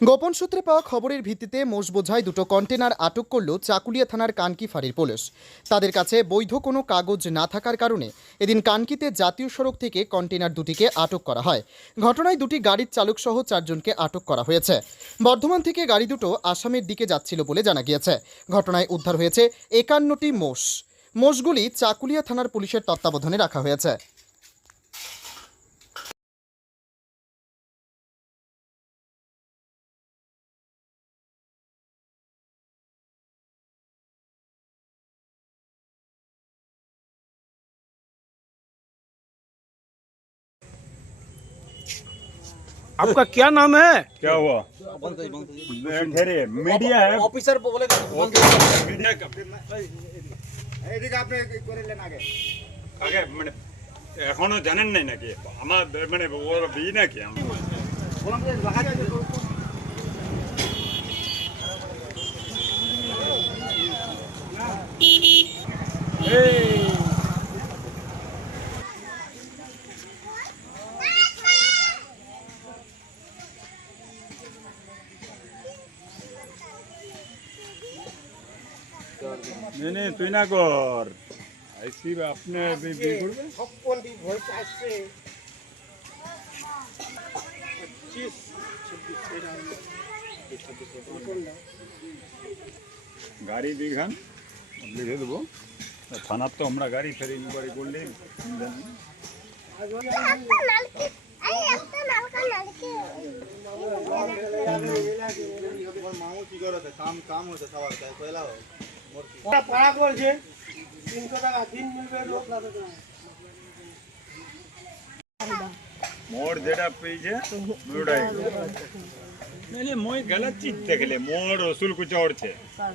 গোপন সূত্রে পাওয়া খবরের ভিত্তিতে মোষ বোঝাই দুটো কন্টেনার আটক করল চাকুলিয়া থানার কানকি ফাঁড়ির পুলিশ। তাদের কাছে বৈধ কোনো কাগজ না থাকার কারণে এদিন কানকিতে জাতীয় সড়ক থেকে কন্টেনার দুটিকে আটক করা হয়। ঘটনায় দুটি গাড়ির চালক সহ চারজনকে আটক করা হয়েছে। বর্ধমান থেকে গাড়ি দুটো আসামের দিকে যাচ্ছিল বলে জানা গিয়েছে। ঘটনায় উদ্ধার হয়েছে একান্নটি মোষ। মোষগুলি চাকুলিয়া থানার পুলিশের তত্ত্বাবধানে রাখা হয়েছে। आपका क्या नाम है क्या हुआ ठहरे मीडिया है অফিসার বলে मीडिया का এদিকে আপনি করে নেন আগে আগে মানে এখনো জানেন নাই নাকি আমার মানে ওর বিয়ে নাকি আমার নেই তুই না কর। আইসি আপনি বি- বিয়ে করবে ছপ্পনটি ভয়েস আসছে গাড়ি দিঘান লিখে দেবো। থানার তো আমরা গাড়ি ফের ইনকোয়ারি করলে। কাম কাম হচ্ছে সবার তাই কয়লা হোক ওরা পাড়া করছে তিনশো টাকা তিন মিনিটের লোক। লাগে মোর যেটা পেয়েছে মোড়াই গেলে চিট দেখলে মোর রসুল কুচা উঠছে